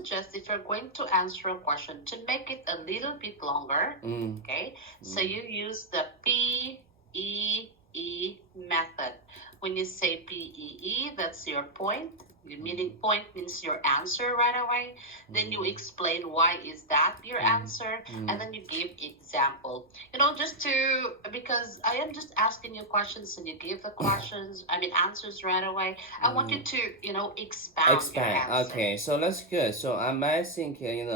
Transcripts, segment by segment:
suggest if you're going to answer a question to make it a little bit longer. Okay, so you use the PEE method. When you say PEE, that's your point. Meaning point means your answer right away. Then you explain why is that your answer, and then you give example. Just to because I am just asking you questions and you give the questions. I mean answers right away. I want you to expound your Expand. answer. Okay, so that's good. So I might think and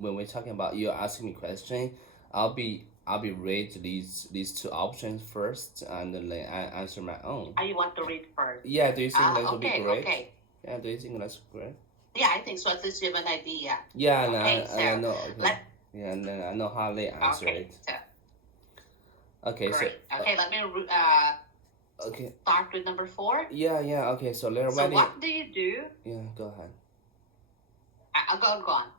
when we're talking about you asking me question, I'll be read these two options first, and then I answer my own. You want to read first? Yeah, do you think that would be Okay, great? okay. Yeah, do you think that's great? Yeah, I think so. At least you have an idea. Yeah, and Okay, I so know. Okay. let Yeah, and then I know how they answer okay, it. so Okay, so great. Okay, let me okay. start with number 4. Yeah. Okay, so they're So ready. what do you do? Yeah, go ahead. Go on.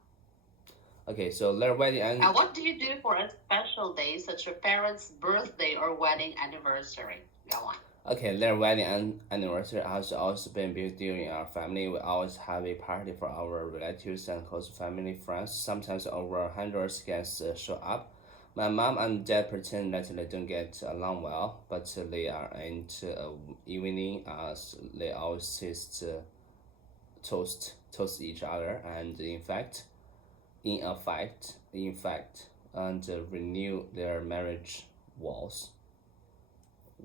Okay, so they're ready and What do you do for a special day, such as a parent's birthday or wedding anniversary? Go on. okay, their wedding anniversary has also been built during our family. We always have a party for our relatives and close family friends. Sometimes over hundreds guests show up. My mom and dad pretend that they don't get along well, but they are into evening as they always toast each other, and in fact, and renew their marriage vows.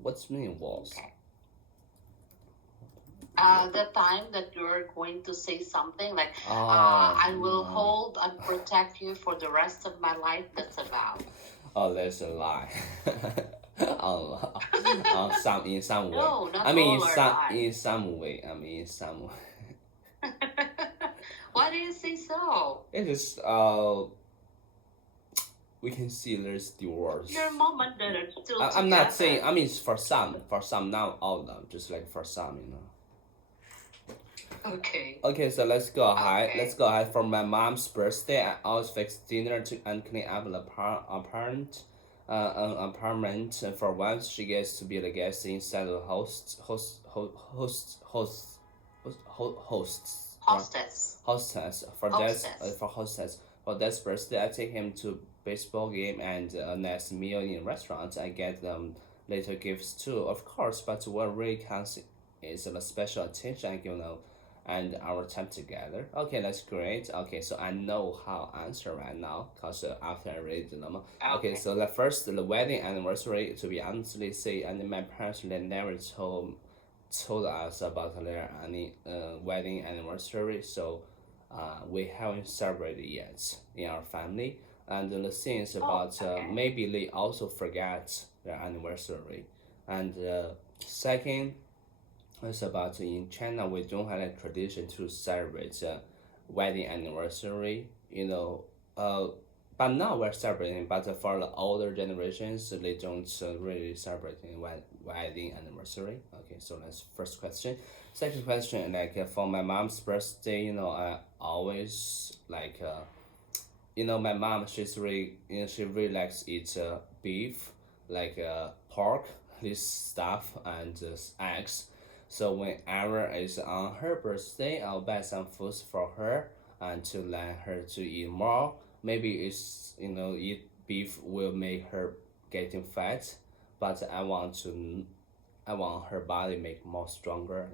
What's mean vows? Okay. The time that you're going to say something like, I will hold and protect you for the rest of my life. That's a vow. Oh, that's a lie. In some way. No, not I mean, all are lies. in some way. Why do you say so? It is we can see there's divorce. Your mom and dad are still together. I'm not saying. I mean, for some, not all of them. Just like for some. Okay. Okay, so let's go ahead. Okay. Let's go ahead. For my mom's birthday, I always fix dinner and clean up the apartment. For once, she gets to be the guest instead of hostess. For dad's birthday, I take him to baseball game and a nice meal in restaurant. I get them little gifts too, of course. But what really counts is the special attention I give them and our time together. Okay, that's great. Okay, so I know how to answer right now because after I read them. Okay, so the wedding anniversary, to be honestly say, and my parents they never told us about their wedding anniversary, so we haven't celebrated yet in our family. And the thing is about maybe they also forget their anniversary. And second, it's about in China we don't have a tradition to celebrate wedding anniversary. But now we're celebrating. But for the older generations, they don't really celebrate wedding anniversary. Okay, so that's first question. Second question, like for my mom's birthday, I always like my mom, she really likes eat beef, like pork, this stuff, and eggs. So whenever it's on her birthday, I'll buy some foods for her and to let her to eat more. Maybe it's eat beef will make her getting fat, but I want her body make more stronger,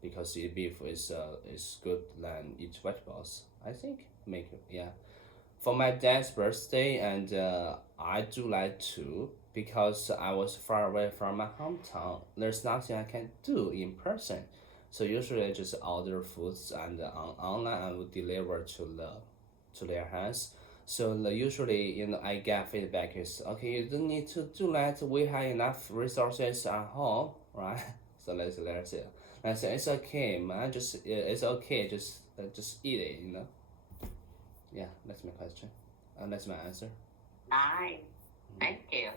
because eat beef is good than eat vegetables. I think make yeah. For my dad's birthday, and I do like to because I was far away from my hometown. There's nothing I can do in person, so usually I just order foods and online and would deliver to their hands. So usually I get feedback is okay. You don't need to do that. We have enough resources at home, right? So let's say I say it's okay, man. It's okay. Just eat it. Yeah, that's my question. And that's my answer. Nice. Thank you.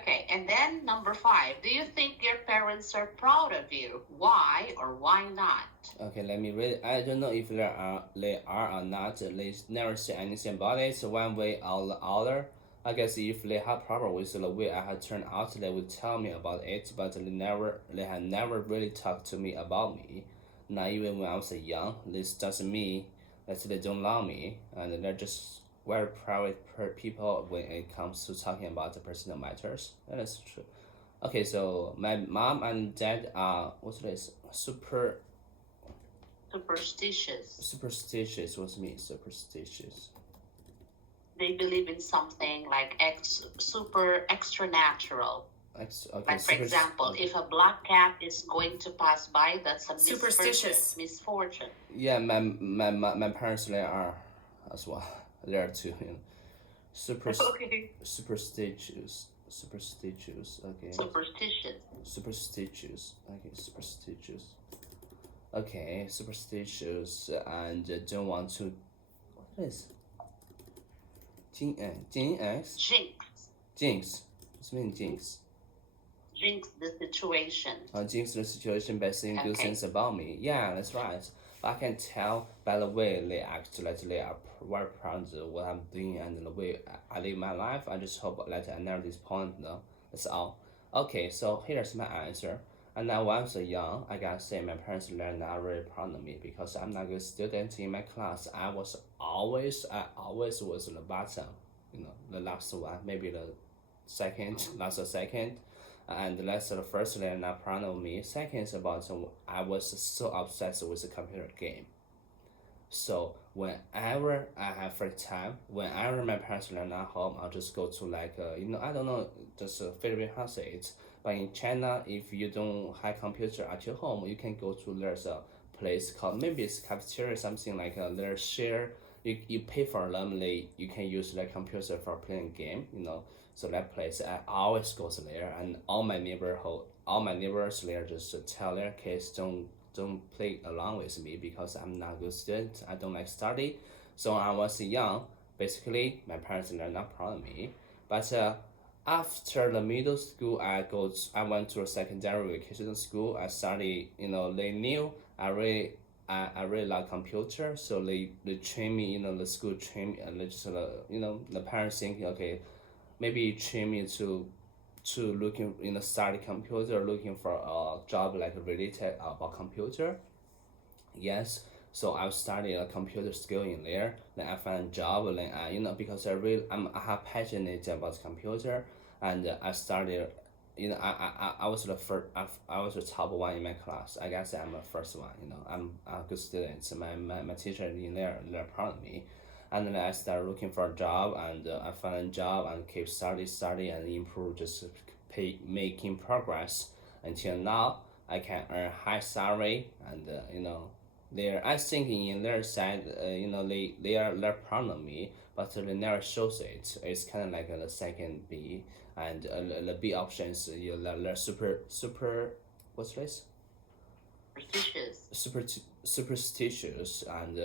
Okay, and then number 5. Do you think your parents are proud of you? Why or why not? Okay, let me read it. I don't know if they are or not. They never say anything about it one way or the other. I guess if they have problem with the way I had turned out, they would tell me about it, but they have never really talked to me about me. Not even when I was young. This doesn't mean that they don't love me, and they're just very private people when it comes to talking about the personal matters. That is true. Okay, so my mom and dad are what's this? Superstitious. Superstitious. What's mean superstitious? They believe in something like super extra natural. Okay, like for example, if a black cat is going to pass by, that's a Superstitious. misfortune. Yeah, my parents they are as well. They are too. You know. Okay. Superstitious. Okay. Superstitious. Okay, superstitious. Okay, superstitious and don't want to. What is? Jinx. Jinx. What's mean jinx? Jinx the situation. Jinx the situation by saying good things about me. Yeah, that's right. But I can tell by the way they act like they are very proud of what I'm doing and the way I live my life. I just hope that I never disappoint them. That's all. Okay, so here's my answer. And now when I was young, I gotta say my parents were not really proud of me because I'm not a good student in my class. I always was the bottom, the last one, maybe the second, last second. And that's the first they're not proud of me. Second is about I was so obsessed with the computer game. So whenever I have free time, whenever my parents are not home, I'll just go to I don't know, just Philippine how to say it. But in China, if you don't have computer at your home, you can go to there's a place called maybe it's cafeteria something like their share. You pay for them. You can use their computer for playing game. So that place I always go there, and all my neighbors there just tell their kids don't play along with me because I'm not a good student. I don't like study. So I was young. Basically, my parents are not proud of me. But after the middle school, I went to a secondary education school. I studied. They knew I really like computer, so they train me. The school train me, and they just the parents think okay, maybe train me to looking study computer, looking for a job like related about computer. Yes, so I studied a computer skill in there. Then I found a job. Then because I have passionate about computer, and I started. I was the first. I was the top one in my class. I guess I'm the first one. I'm a good student. So my teacher in there, they're proud of me. And then I started looking for a job, and I found a job and keep study and improve, just making progress until now. I can earn high salary, and I think in their side, they're proud of me, but they never shows it. It's kind of like the second B, and the B options they're super what's this? Superstitious, and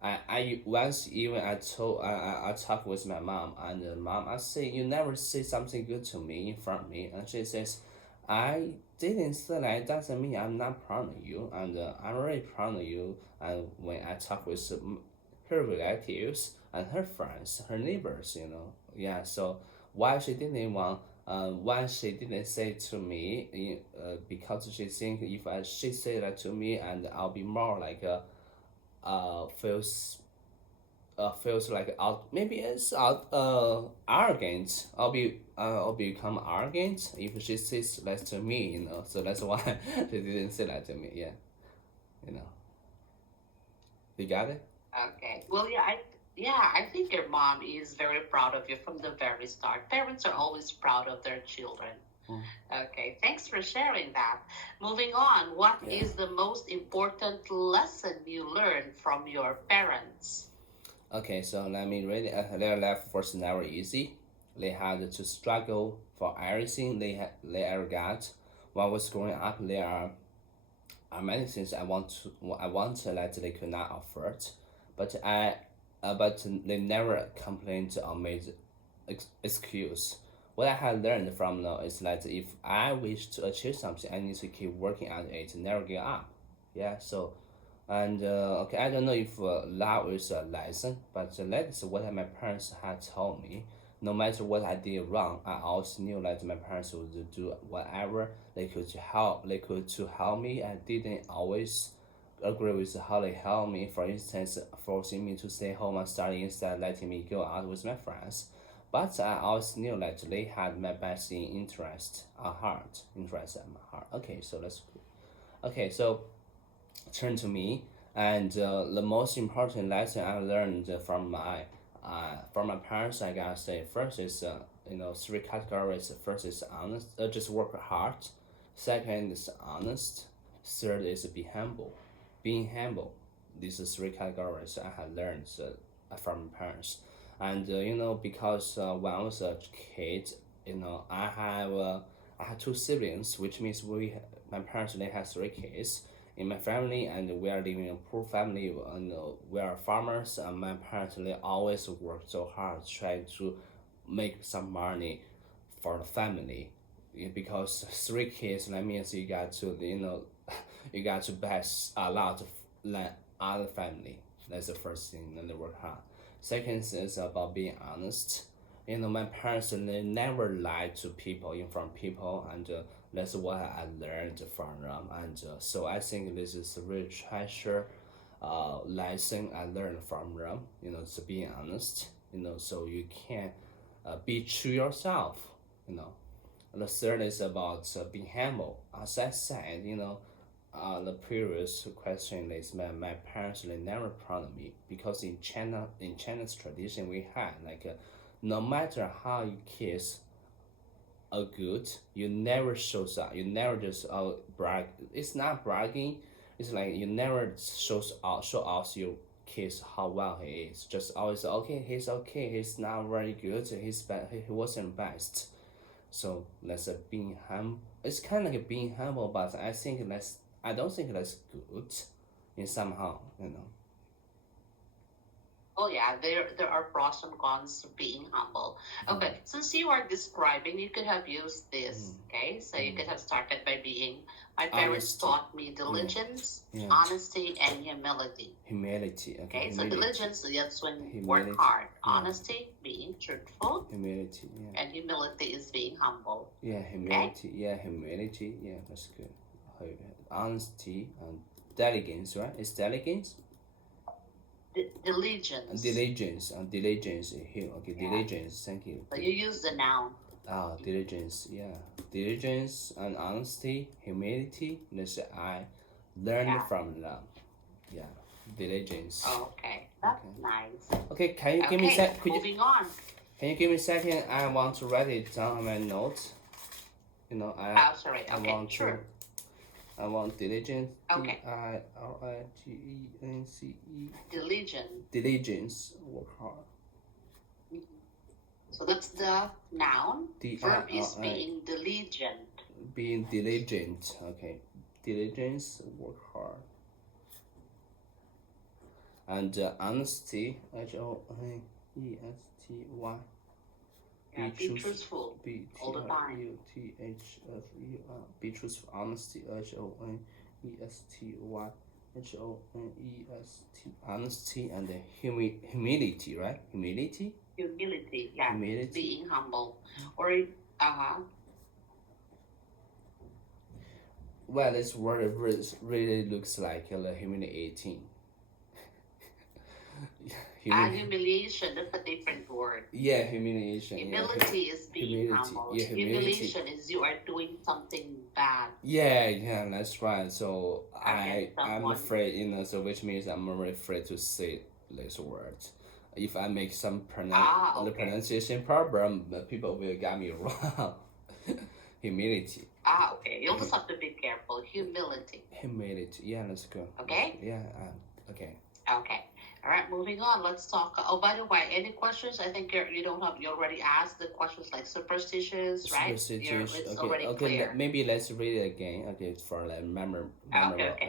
I once even I talk with my mom, and mom, I say you never say something good to me in front of me, and she says I didn't say that doesn't mean I'm not proud of you, and I'm really proud of you. And when I talk with her relatives and her friends, her neighbors, so why she didn't want why she didn't say to me, because she think if she say that to me, and I'll be more like feels like maybe it's arrogant. I'll become arrogant if she says that to me. So that's why she didn't say that to me. Yeah, you got it. Okay. Well, I think your mom is very proud of you from the very start. Parents are always proud of their children. Okay, thanks for sharing that. Moving on, what is the most important lesson you learned from your parents? Okay, so let me read it. Their life was never easy. They had to struggle for everything they ever got. While I was growing up, there are many things I want that they could not afford, but they never complained or made excuse. What I have learned from now is that if I wish to achieve something, I need to keep working at it, never give up. Yeah, so, and okay, I don't know if love is a lesson, but that is what my parents had told me. no matter what I did wrong, I always knew that my parents would do whatever they could to help me. I didn't always agree with how they helped me. For instance, forcing me to stay home and study instead of letting me go out with my friends. But I always knew that they had my best interest at heart. Okay, so that's good. Okay, so turn to me, and the most important lesson I learned from my parents, I gotta say, first is three categories. First is honest, just work hard. Second is honest. Third is be humble. Being humble. These are three categories I have learned from my parents. And because when I was a kid, I had two siblings, which means my parents they had three kids in my family, and we are living in a poor family, and we are farmers, and my parents they always work so hard trying to make some money for the family. Because three kids, that means you got to you got to buy a lot of like other family. That's the first thing, and they work hard. Second is about being honest. My parents they never lied to people in front of people, and that's what I learned from them. And so I think this is a real treasure lesson I learned from them. To being honest. So you can be true yourself. The third is about being humble. As I said, the previous question is my parents they never proud me, because in China's tradition we had like no matter how you kiss a good, you never shows up. You never just brag. It's not bragging. It's like you never show off your kids how well he is. Just always okay. He's okay. He's not very good. He wasn't best. So that's being humble. It's kind of like being humble, but I don't think that's good in somehow. Oh yeah, there are pros and cons to being humble. Okay, since you are describing, you could have used this. Okay, so you could have started by being. My parents Honesty. taught me diligence, Yeah. honesty, and humility. Humility. Okay. Okay, so diligence, that's when you Humility. work hard. Honesty, being truthful, Humility. Yeah. and humility is being humble. Yeah. Humility. Yeah. Humility. Yeah. That's good. Honesty and diligence. Right? It's diligence. Diligence. Diligence and diligence. Here. Okay. Yeah. Diligence. Thank you. So you use the noun. Diligence. Yeah. Diligence and honesty, humility. That's I learned Yeah. from them. Yeah. Diligence. Okay, that's nice. Okay. Can you give me Okay, Could you moving on. Can you give me a second? I want to write it down on my notes. Oh, sorry. I Okay, want sure. I want diligence. Okay. Diligence. Diligent. Diligence. Work hard. So that's the noun. Verb is being diligent. Being diligent. Okay. Diligence. Work hard. And honesty. HONESTY. Yeah, be truthful all the time. Be truthful. Honesty. HONESTY. Honesty and humility, right? Humility. Humility, yeah. Humility. Being humble. Or Well, this word really looks like humiliating. humiliation, that's a different word. Yeah, humiliation. Humility is being Humility. humble. Yeah, humility. Humiliation is you are doing something bad. Yeah, that's right. So Against I'm someone. afraid, so which means I'm very afraid to say this word. If I make some Okay. pronunciation problem, people will get me wrong. Humility. Okay. You'll just have to be careful. Humility. Humility. Yeah, let's go. Okay? Yeah. Okay. Okay. All right, moving on. Let's talk. Oh, by the way, any questions? I think you already asked the questions like superstitious, right? Superstitious. It's Okay. already Okay. clear. Maybe let's read it again. Okay, for like memorable. Okay.